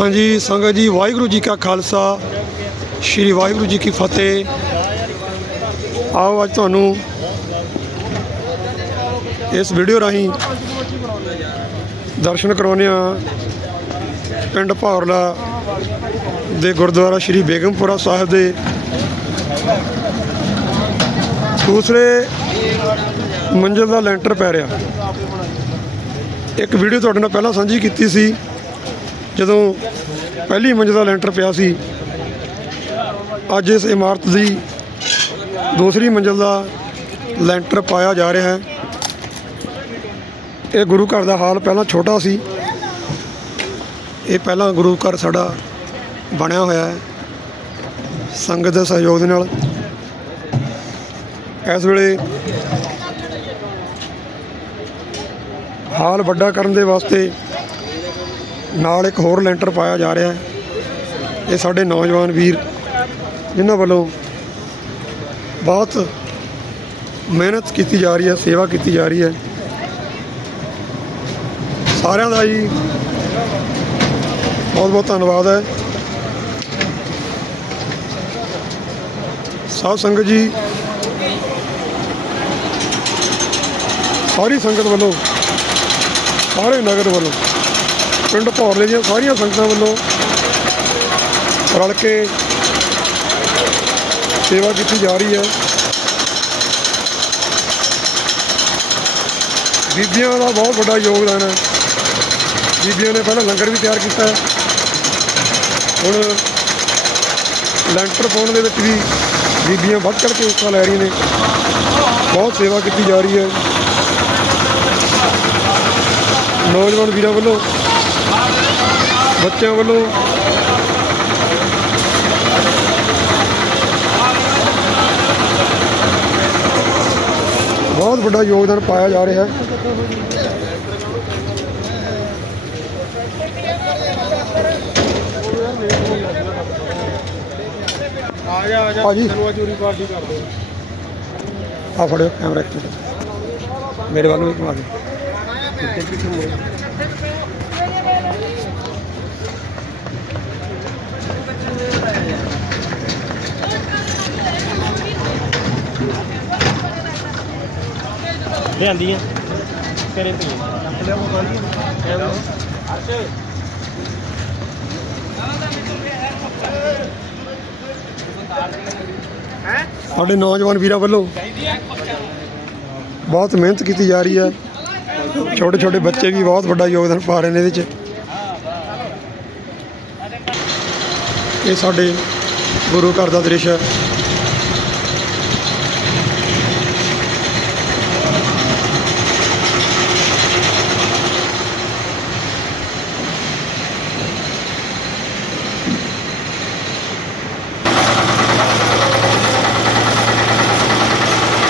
ਹਾਂਜੀ, ਸੰਗਤ ਜੀ, ਵਾਹਿਗੁਰੂ ਜੀ ਕਾ ਖਾਲਸਾ, ਸ੍ਰੀ ਵਾਹਿਗੁਰੂ ਜੀ ਕੀ ਫਤਿਹ। ਆਓ ਅੱਜ ਤੁਹਾਨੂੰ ਇਸ ਵੀਡੀਓ ਰਾਹੀਂ ਦਰਸ਼ਨ ਕਰਾਉਂਦੇ ਆ ਪਿੰਡ ਭੌਰਲਾ ਦੇ ਗੁਰਦੁਆਰਾ ਸ੍ਰੀ ਬੇਗਮਪੁਰਾ ਸਾਹਿਬ ਦੇ। ਦੂਸਰੇ ਮੰਜ਼ਿਲ ਦਾ ਲੈਂਟਰ ਪੈ ਰਿਹਾ। ਇੱਕ ਵੀਡੀਓ ਤੁਹਾਡੇ ਨਾਲ ਪਹਿਲਾਂ ਸਾਂਝੀ ਕੀਤੀ ਸੀ। ਜਦੋਂ ਪਹਿਲੀ ਮੰਜ਼ਿਲ ਦਾ ਲੈਂਟਰ ਪਿਆ ਸੀ, ਅੱਜ ਇਸ ਇਮਾਰਤ ਦੀ ਦੂਸਰੀ ਮੰਜ਼ਿਲ ਦਾ ਲੈਂਟਰ ਪਾਇਆ ਜਾ ਰਿਹਾ ਹੈ। ਇਹ ਗੁਰੂ ਘਰ ਦਾ ਹਾਲ ਪਹਿਲਾਂ ਛੋਟਾ ਸੀ। ਇਹ ਪਹਿਲਾਂ ਗੁਰੂ ਘਰ ਸਾਡਾ ਬਣਿਆ ਹੋਇਆ ਹੈ, ਸੰਗਤ ਦੇ ਸਹਿਯੋਗ ਦੇ ਨਾਲ। ਇਸ ਵੇਲੇ ਹਾਲ ਵੱਡਾ ਕਰਨ ਦੇ ਵਾਸਤੇ ਨਾਲ ਇੱਕ ਹੋਰ ਲੈਂਟਰ ਪਾਇਆ ਜਾ ਰਿਹਾ ਹੈ। ਇਹ ਸਾਡੇ ਨੌਜਵਾਨ ਵੀਰ, ਜਿਨ੍ਹਾਂ ਵੱਲੋਂ ਬਹੁਤ ਮਿਹਨਤ ਕੀਤੀ ਜਾ ਰਹੀ ਹੈ, ਸੇਵਾ ਕੀਤੀ ਜਾ ਰਹੀ ਹੈ। ਸਾਰਿਆਂ ਦਾ ਜੀ ਬਹੁਤ ਬਹੁਤ ਧੰਨਵਾਦ ਹੈ। ਸਾਧ ਸੰਗਤ ਜੀ, ਸਾਰੀ ਸੰਗਤ ਵੱਲੋਂ, ਸਾਰੇ ਨਗਰ ਵੱਲੋਂ ਪਿੰਡ ਭੌਰਲੇ ਦੀਆਂ ਸਾਰੀਆਂ ਸੰਗਤਾਂ ਵੱਲੋਂ ਰਲ ਕੇ ਸੇਵਾ ਕੀਤੀ ਜਾ ਰਹੀ ਹੈ। ਬੀਬੀਆਂ ਦਾ ਬਹੁਤ ਵੱਡਾ ਯੋਗਦਾਨ ਹੈ। ਬੀਬੀਆਂ ਨੇ ਪਹਿਲਾਂ ਲੰਗਰ ਵੀ ਤਿਆਰ ਕੀਤਾ। ਹੁਣ ਲੈਂਟਰ ਪਾਉਣ ਦੇ ਵਿੱਚ ਵੀ ਬੀਬੀਆਂ ਵੱਧ ਚੜ੍ਹ ਕੇ ਹਿੱਸਾ ਲੈ ਰਹੀਆਂ ਨੇ। ਬਹੁਤ ਸੇਵਾ ਕੀਤੀ ਜਾ ਰਹੀ ਹੈ। ਨੌਜਵਾਨ ਵੀਰਾਂ ਵੱਲੋਂ ਬੱਚਿਆਂ ਵੱਲੋਂ ਬਹੁਤ ਵੱਡਾ ਯੋਗਦਾਨ ਪਾਇਆ ਜਾ ਰਿਹਾ ਹੈ। ਆ ਜਾ ਆ ਜਾ। ਤੈਨੂੰ ਚੋਰੀ ਪਾਰਟੀ ਕਰ ਦੋ ਆ ਫੜਿਓ ਕੈਮਰਾ ਇੱਕ ਮੇਰੇ ਵੱਲ ਵੀ ਘੁਮਾ ਦਿਓ। ਲਿਆਂਦੀਆਂ। ਕਰੇ ਪਈ। ਲਿਆ ਮੋਬਾਈਲ ਸਾਡੇ ਨੌਜਵਾਨ ਵੀਰਾਂ ਵੱਲੋਂ ਬਹੁਤ ਮਿਹਨਤ ਕੀਤੀ ਜਾ ਰਹੀ ਹੈ। ਛੋਟੇ ਛੋਟੇ ਬੱਚੇ ਵੀ ਬਹੁਤ ਵੱਡਾ ਯੋਗਦਾਨ ਪਾ ਰਹੇ ਨੇ ਇਹਦੇ 'ਚ। ਇਹ ਸਾਡੇ ਗੁਰੂ ਘਰ ਦਾ ਦ੍ਰਿਸ਼ ਹੈ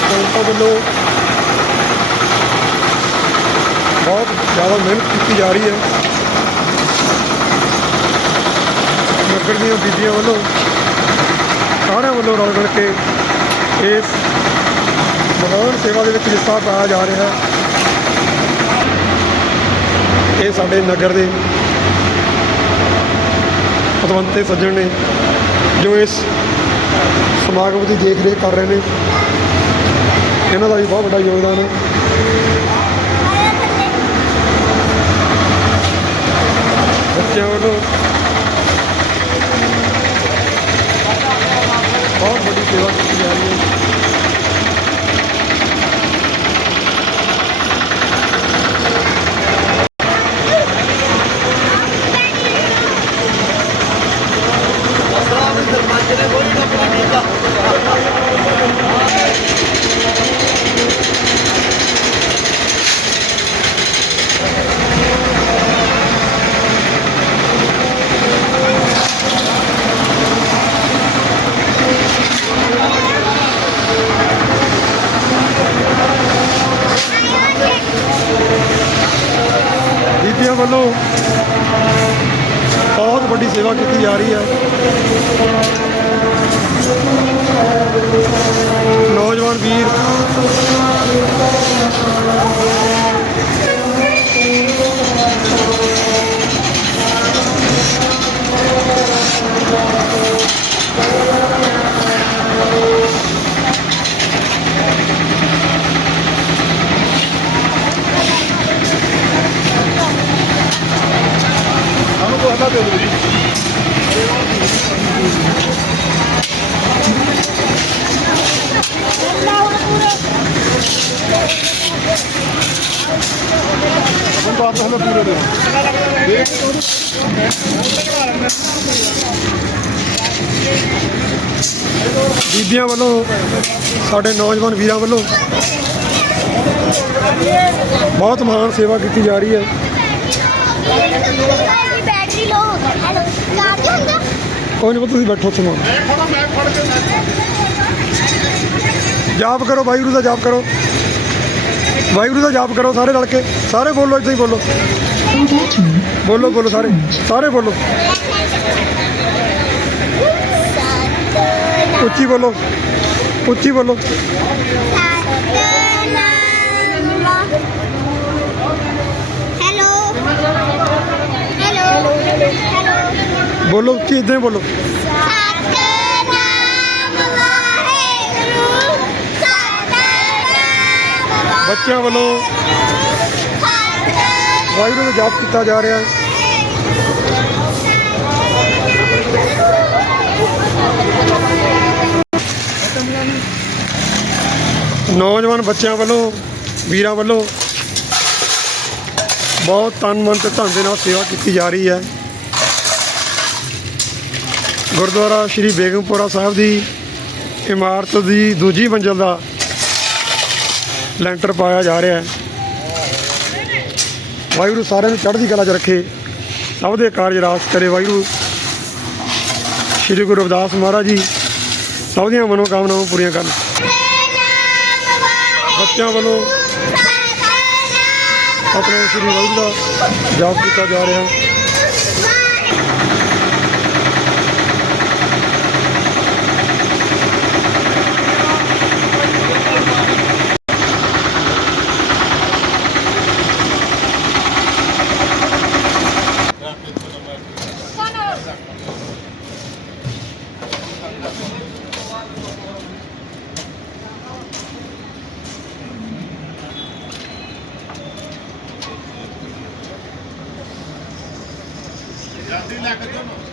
ਸੰਗਤਾਂ ਵੱਲੋਂ ਬਹੁਤ ਜ਼ਿਆਦਾ ਮਿਹਨਤ ਕੀਤੀ ਜਾ ਰਹੀ ਹੈ। ਨਗਰ ਦੀਆਂ ਬੀਬੀਆਂ ਵੱਲੋਂ, ਸਾਰਿਆਂ ਵੱਲੋਂ ਰਲ ਮਿਲ ਕੇ ਇਸ ਮਹਾਨ ਸੇਵਾ ਦੇ ਵਿੱਚ ਹਿੱਸਾ ਪਾਇਆ ਜਾ ਰਿਹਾ ਹੈ। ਇਹ ਸਾਡੇ ਨਗਰ ਦੇ ਪਤਵੰਤੇ ਸੱਜਣ ਨੇ, ਜੋ ਇਸ ਸਮਾਗਮ ਦੀ ਦੇਖ ਰੇਖ ਕਰ ਰਹੇ ਨੇ। ਇਹਨਾਂ ਦਾ ਵੀ ਬਹੁਤ ਵੱਡਾ ਯੋਗਦਾਨ ਹੈ। ਬੱਚਿਆਂ ਵੱਲੋਂ ਬਹੁਤ ਵੱਡੀ ਸੇਵਾ ਕੀਤੀ ਜਾ ਰਹੀ ਹੈ ਬੀਬੀਆਂ ਵੱਲੋਂ ਬਹੁਤ ਵੱਡੀ ਸੇਵਾ ਕੀਤੀ ਜਾ ਰਹੀ ਹੈ। ਨੌਜਵਾਨ ਵੀਰ ਪੂਰਾ ਦੇ ਦਿਓ ਹੁਣ ਤਾਂ ਆਪ ਹਮੇ ਪੂਰੇ ਦੇ ਬੀਬੀਆਂ ਵੱਲੋਂ, ਸਾਡੇ ਨੌਜਵਾਨ ਵੀਰਾਂ ਵੱਲੋਂ ਬਹੁਤ ਮਹਾਨ ਸੇਵਾ ਕੀਤੀ ਜਾ ਰਹੀ ਹੈ। ਮੇਰੀ ਬੈਟਰੀ ਲੋ ਹੁੰਦਾ ਕੋਈ ਨਹੀਂ ਤੁਸੀਂ ਬੈਠੋ ਉੱਥੇ ਮੋਨ ਜਾਪ ਕਰੋ, ਵਾਹਿਗੁਰੂ ਦਾ ਜਾਪ ਕਰੋ। ਵਾਹਿਗੁਰੂ ਦਾ ਜਾਪ ਕਰੋ, ਸਾਰੇ ਰਲ ਕੇ। ਸਾਰੇ ਬੋਲੋ, ਇੱਥੇ ਹੀ ਬੋਲੋ। ਬੋਲੋ ਬੋਲੋ, ਸਾਰੇ। ਸਾਰੇ ਬੋਲੋ। ਉੱਚੀ ਬੋਲੋ। ਉੱਚੀ ਬੋਲੋ ਹੈਲੋ ਹੈਲੋ ਹੈਲੋ ਬੋਲੋ ਉੱਚੀ ਇਦਾਂ ਹੀ ਬੋਲੋ। ਬੱਚਿਆਂ ਵੱਲੋਂ ਵਾਹਿਗੁਰੂ ਦਾ ਜਾਪ ਕੀਤਾ ਜਾ ਰਿਹਾ ਹੈ। ਨੌਜਵਾਨ ਬੱਚਿਆਂ ਵੱਲੋਂ, ਵੀਰਾਂ ਵੱਲੋਂ ਬਹੁਤ ਤਨ ਮਨ ਤੇ ਧਨ ਦੇ ਨਾਲ ਸੇਵਾ ਕੀਤੀ ਜਾ ਰਹੀ ਹੈ। ਗੁਰਦੁਆਰਾ ਸ਼੍ਰੀ ਬੇਗਮਪੁਰਾ ਸਾਹਿਬ ਦੀ ਇਮਾਰਤ ਦੀ ਦੂਜੀ ਮੰਜ਼ਲ ਦਾ ਲੈਂਟਰ ਪਾਇਆ ਜਾ ਰਿਹਾ ਹੈ। ਵਾਹਿਗੁਰੂ ਸਾਰਿਆਂ ਨੂੰ ਚੜ੍ਹਦੀ ਕਲਾ 'ਚ ਰੱਖੇ। ਸਭ ਦੇ ਕਾਰਜ ਰਾਸ ਕਰੇ ਵਾਹਿਗੁਰੂ। ਸ਼੍ਰੀ ਗੁਰੂ ਰਵਿਦਾਸ ਮਹਾਰਾਜ ਜੀ, ਸਭ ਦੀਆਂ ਮਨੋਕਾਮਨਾਵਾਂ ਪੂਰੀਆਂ ਕਰਨ। ਬੱਚਿਆਂ ਵੱਲੋਂ ਆਪਣੇ ਸ਼੍ਰੀ ਵਾਹਿਗੁਰੂ ਦਾ ਜਾਪ ਕੀਤਾ ਜਾ ਰਿਹਾ। ਹੈ જલ્દી લાગે તો